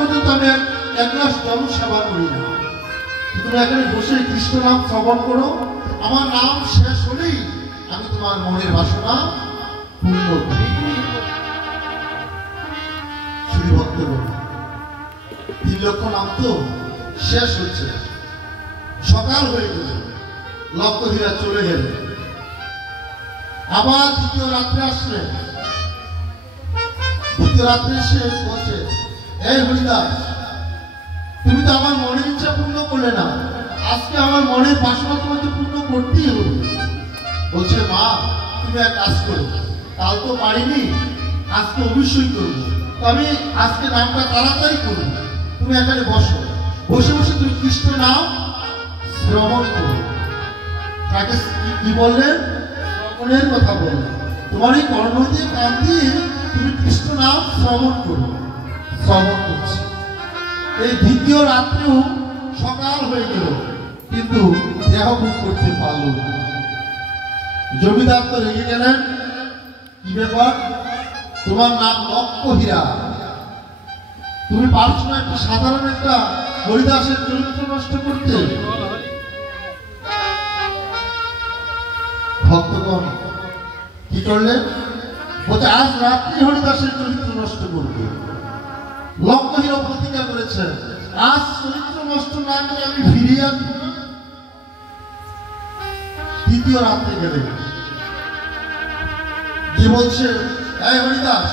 পর্যন্ত আমি এক গ্লাস জল সেবা করি না। তুমি এখানে বসে কৃষ্ণ নাম শ্রবণ করো, আমার নাম শেষ হলেই আমি তোমার মনের বাসনা পূর্ণ করি। শ্রী ভক্ত 3 লক্ষ নাম তো শেষ হচ্ছে। সকাল হয়ে গেল, লক্ষহীরা চলে গেল। আবার দ্বিতীয় রাত্রে আসলেন। দ্বিতীয় রাত্রে এসে বলছে, এই হরিদাস, তুমি তো আমার মনের ইচ্ছা পূর্ণ করলে না, আজকে আমার মনের বাসনা তোমাকে পূর্ণ করতেই হবে। বলছে, মা তুমি এক কাজ করো, কাল তো পারিনি, আজকে অবশ্যই করবো। আমি আজকে নামটা তাড়াতাড়ি করবো। তুমি এখানে বসো, বসে বসে তুমি কৃষ্ণ নাম শ্রবণ করো। তাকে কি বললেন? শ্রবণের কথা বললেন। তোমার এই কর্ণ দিয়ে কান দিয়ে তুমি কৃষ্ণ নাম শ্রবণ করো। শ্রবণ করছি। এই দ্বিতীয় রাত্রেও সকাল হয়ে গেল, কিন্তু দেহ ভোগ করতে পারল না। জমিদার তো রেগে গেলেন। কি ব্যাপার? তোমার নাম লক্ষহীরা, তুমি পারছো না একটা সাধারণ একটা হরিদাসের চরিত্র নষ্ট করতে? ভক্তগণ কি করলেন? বলছে, আজ রাত্রি হরিদাসের চরিত্র নষ্ট করবে। লক্ষহীরা প্রতিজ্ঞা করেছে, আজ চরিত্র নষ্ট না করে আমি ফিরিয়ে আসবো না। তৃতীয় রাত্রে গেলেন, কি বলছে, এই হরিদাস,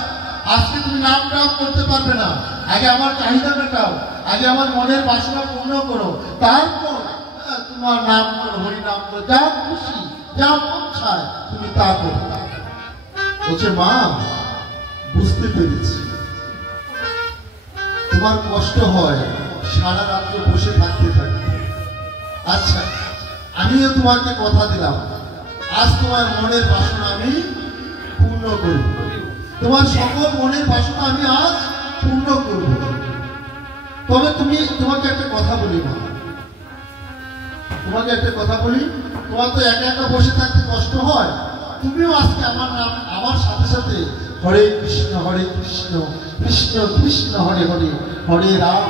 আজকে তুমি নাম টাম করতে পারবে না, আগে আমার চাহিদা মেটাও, আগে আমার মনের বাসনা পূর্ণ করো, তারপর তোমার নাম করো, হরি নাম করো, যা খুশি যা মন চায় তুমি তা করো। বলছে, মা বুঝতে পেরেছি, তোমার কষ্ট হয় সারা রাত্র বসে থাকতে থাকতে। আচ্ছা, আমিও তোমাকে কথা দিলাম, আজ তোমার মনের বাসনা আমি পূর্ণ করব। তোমার সকল মনের বাসনা আমি আজ পূর্ণ করব। তবে তোমাকে একটা কথা বলি, মা, তোমাকে একটা কথা বলি, তোমার তো একা একা বসে থাকতে কষ্ট হয়, তুমিও আজকে আমার নাম আমার সাথে সাথে হরে কৃষ্ণ কৃষ্ণ কৃষ্ণ হরে হরে, হরে রাম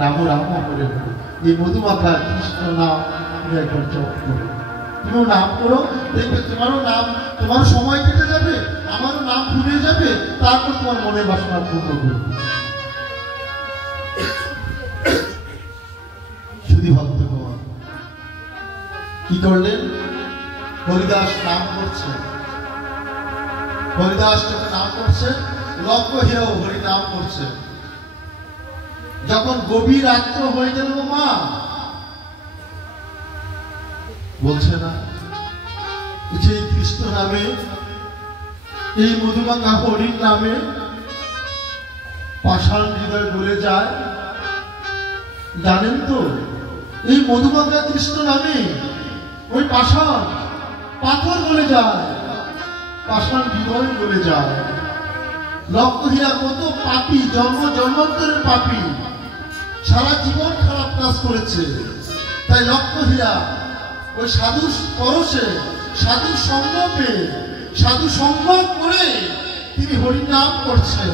রাম রাম হরে হরে, এই মধুমাখা কৃষ্ণ নাম তুমি একবার জপ করো। তুমিও নাম করো, দেখবে তোমারও নাম, তোমার সময় কেটে যাবে, আমারও নাম ভুলে যাবে, তারপর তোমার মনের বাসনা পূর্ণ করবে। শুধু ভক্তগণ কি করলেন? হরিদাস নাম করছে। হরিদাস যখন নাম করছে, লক্ষহীরাও হরি নাম করছে। যখন গভীর রাত্র হয়ে গেল, মা বলছে না যে কৃষ্ণ নামে, এই মধুমাখা হরির নামে পাষাণ হৃদয় গলে যায়। জানেন তো, এই মধুমাখা কৃষ্ণ নামে ওই পাষাণ পাথর গলে যায়, পাষাণ হৃদয় গলে যায়। লক্ষহীরা কত পাপী, জন্মান্তরের পাপী, সারা জীবন খারাপ কাজ করেছে। তাই লক্ষহীরা ওই সাধু পরশে, সাধু সঙ্গ পেয়ে, সাধু সঙ্গ করে তিনি হরিনাম করছেন।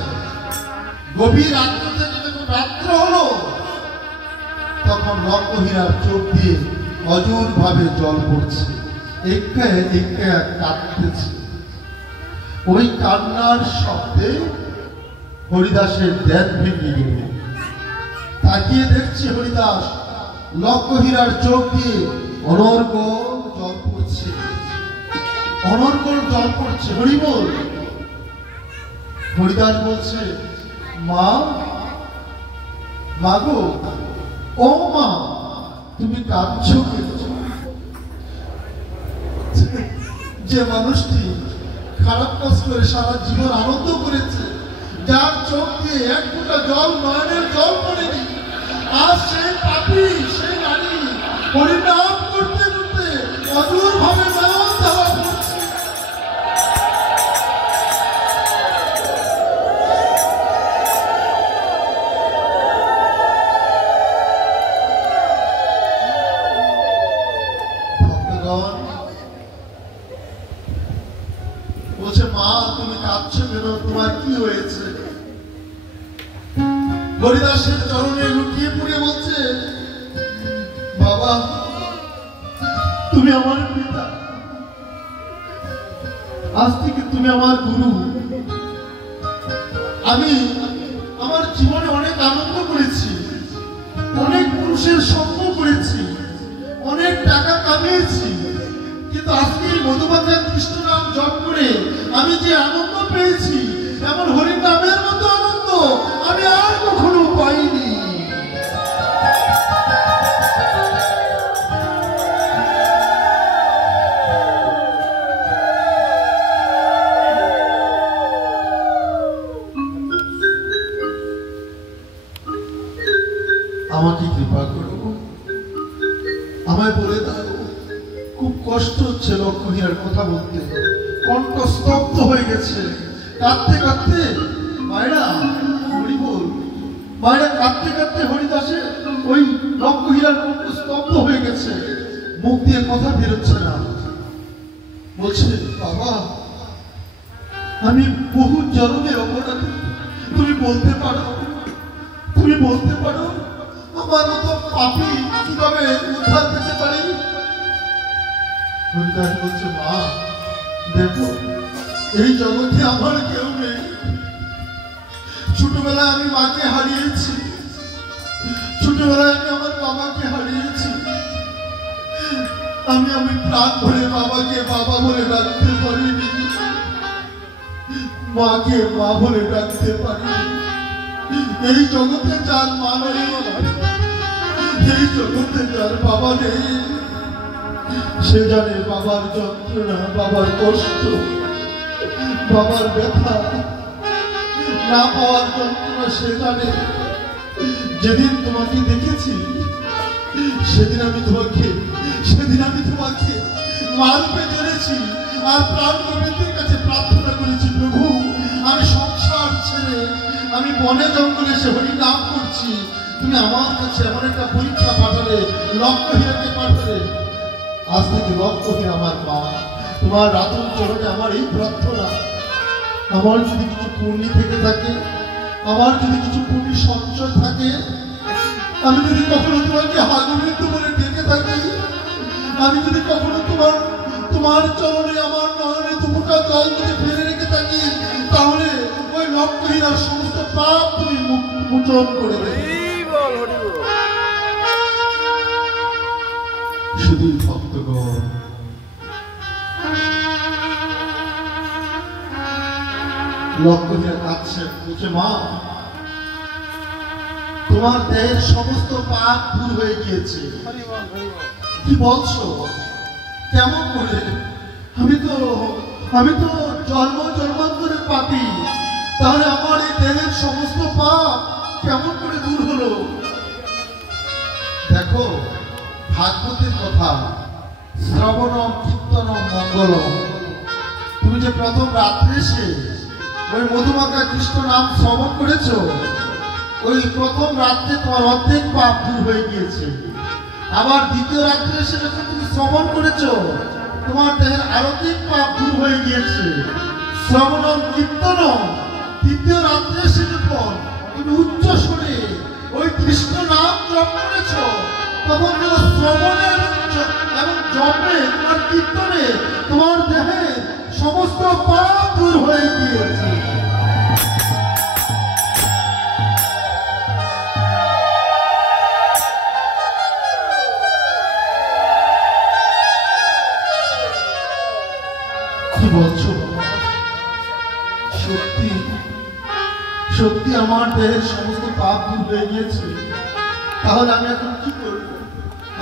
গভীর রাত্র থেকে যখন রাত্র হলো, তখন লক্ষহীরার চোখ দিয়ে অজর ভাবে জল পড়ছে, একা একা কাঁদতেছে। ওই কান্নার শব্দে হরিদাসের ধ্যান ভেঙে গেল। তাকিয়ে দেখছে হরিদাস, লক্ষহীরার চোখ দিয়ে অনর্গল জল পড়ছে, অনর্গল জল পড়ছে। হরিবল। হরিদাস বলছে, মা মাগো, ও মা, তুমি কাঁদছো কেন? যে মানুষটি খারাপ কাজ করে সারা জীবন আনন্দ করেছে, যার চোখ দিয়ে এক ফোঁটা জল, নয়নের জল পড়েনি, আজ সেই পাপী, সেই নারী হরিনাম করতে করতে অজর ভাবে নাম ধারা পড়ছে। ভক্তগণ বলছে, মা তুমি কাঁদছো কেন? তোমার কি হয়েছে? হরিদাসের চরণে লুটিয়ে পড়ে বলছে, বাবা তুমি আমার পিতা, আজ থেকে তুমি আমার গুরু। আমি আমার জীবনে অনেক আনন্দ করেছি, অনেক পুরুষের সঙ্গ করেছি, অনেক টাকা কামিয়েছি, কিন্তু আজকে মধুমাখা কৃষ্ণ নাম জপ করে আমি যে আনন্দ পেয়েছি, এমন হরি নামের মতো আনন্দ আমি আর কখনো পাইনি। আমাকে কৃপা করো, আমায় বলে দাও। খুব কষ্ট হচ্ছে লক্ষ্মীর কথা বলতে, কণ্ঠ স্তব্ধ হয়ে গেছে। কাঁদতে কাঁদতে মায়েরা হরি বল, মায়েরা কাঁদতে কাঁদতে হরিদাসে ওই লক্ষ্মীরার কণ্ঠ স্তব্ধ হয়ে গেছে, মুখ দিয়ে কথা বেরোচ্ছে না। বলছে, বাবা আমি বহু জন্মের অপরাধী, তুমি বলতে পারো, তুমি বলতে পারো আমার মতো পাপী কিভাবে উদ্ধার পেতে পারি? হরিদাস বলছে, মা দেখো এই জগতে আমার কেউ নেই। ছোটবেলায় আমি মাকে হারিয়েছি, ছোটবেলায় আমি আমার বাবাকে হারিয়েছি। আমি প্রাণ ভরে বাবাকে বাবা বলে ডাকতে পারিনি, মাকে মা বলে ডাকতে পারিনি। এই জগতে যার মা নেই, এই জগতে যার বাবা নেই, সে জানে বাবার যন্ত্রণা, বাবার কষ্ট, বাবার ব্যথা, না পাওয়ার যন্ত্রণা সে জানে। যেদিন তোমাকে দেখেছি সেদিন আমি তোমাকে মারূপে ধরেছি আর প্রাণ গোবিন্দের কাছে প্রার্থনা করেছি, প্রভু আমি সংসার ছেড়ে আমি বনে জঙ্গলে এসে হরি নাম করছি, তুমি আমার কাছে এমন একটা পরীক্ষা পাঠালে, লক্ষ্মীরাকে পাঠালে। আজ থেকে লক্ষ্মী আমার মা, তোমার রাতুল চরণে আমার এই প্রার্থনা। আমার যদি কিছু পুণ্যি থেকে থাকে, আমার যদি কিছু পুণ্যি সঞ্চয় থাকে, আমি যদি কখনো তোমাকে হাগুমৃত্যু বলে ডেকে থাকি, আমি যদি কখনো তোমার চরণে আমার নয়নে দুমুঠা জল যদি ফেলে রেখে থাকি, তাহলে ওই লক্ষ্মীরার সমস্ত পাপ তুমি মোচন করে দেবে। শুধু ভক্তগণ, লক্ষ্মীরা কাঁদছে, বলছে, মা তোমার দেহের সমস্ত পাপ দূর হয়ে গিয়েছে। কি বলছো? কেমন করে? আমি তো জন্মান্তরের পাপী, তাহলে আমার এই দেহের সমস্ত পাপ কেমন করে দূর হলো? দেখো ভাগবতের কথা, শ্রবণম কীর্তনম মঙ্গলম। তুমি যে প্রথম রাত্রে এসে ওই মধুমাখা কৃষ্ণ নাম শ্রবণ করেছ, ওই প্রথম রাত্রে তোমার অর্ধেক পাপ দূর হয়ে গিয়েছে। আবার দ্বিতীয় রাত্রে এসে যখন তুমি শ্রবণ করেছ, তোমার দেহের আরতিক পাপ দূর হয়ে গিয়েছে। শ্রবণম কীর্তনম, তৃতীয় রাত্রে এসে যখন তুমি উচ্চ সুরে ওই কৃষ্ণ নাম জপ করেছ, তখন তোমার শ্রবণের এবং জপে, তোমার কীর্তনে তোমার দেহে সমস্ত পাপ দূর হয়ে গিয়েছে। কি বলছো? সত্যি সত্যি আমার দেহের সমস্ত পাপ দূর হয়ে গিয়েছে। তাহলে আমি এখন কি করব?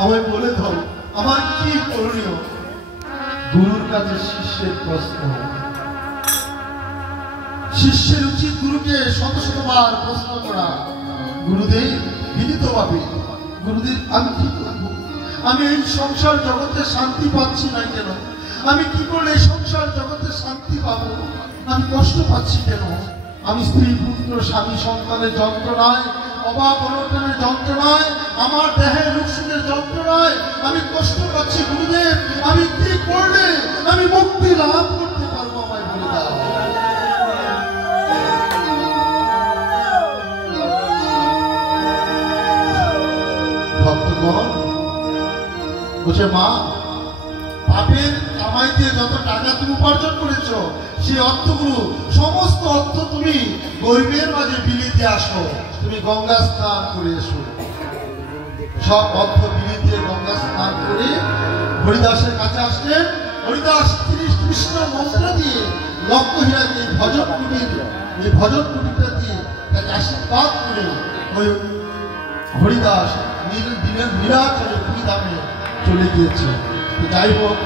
আমায় বলে দাও, আমার কি করণীয়? গুরুর কাছে শিষ্যের প্রশ্ন। শিষ্যের উচিত গুরুকে শত শতবার প্রশ্ন করা, গুরুদেব বিনীতভাবে, গুরুদেব আমি কি করব? আমি এই সংসার জগতে শান্তি পাচ্ছি না কেন? আমি কি করলে এই সংসার জগতে শান্তি পাবো? আমি কষ্ট পাচ্ছি কেন? আমি স্ত্রী পুত্র স্বামী সন্তানের যন্ত্রণায়, অভাব অনটনের যন্ত্রণায়, আমার দেহের রূপসুখের যন্ত্রণায় আমি কষ্ট পাচ্ছি। গুরুদেব আমি কি করলে আমি মুক্তি লাভ করতে পারবো? আমায় বলে দাও। বলছে মা, পাপের কামাই দিয়ে যত টাকা তুমি উপার্জন করেছো, সেই অর্থগুলো সমস্ত অর্থ তুমি গরিবের মাঝে বিলিয়ে দিয়ে আসো, তুমি গঙ্গা স্নান করে এসো। সব অর্থ বিলিয়ে দিয়ে গঙ্গা স্নান করে হরিদাসের কাছে আসলেন। হরিদাস 30 কৃষ্ণ মন্ত্র দিয়ে লক্ষ্য হীরাকে এই ভজন কুটিরটা দিয়ে তাকে আশীর্বাদ করে ওই হরিদাস দিনের বিরাট পুরী ধামে চলে গিয়েছে। যাই হোক,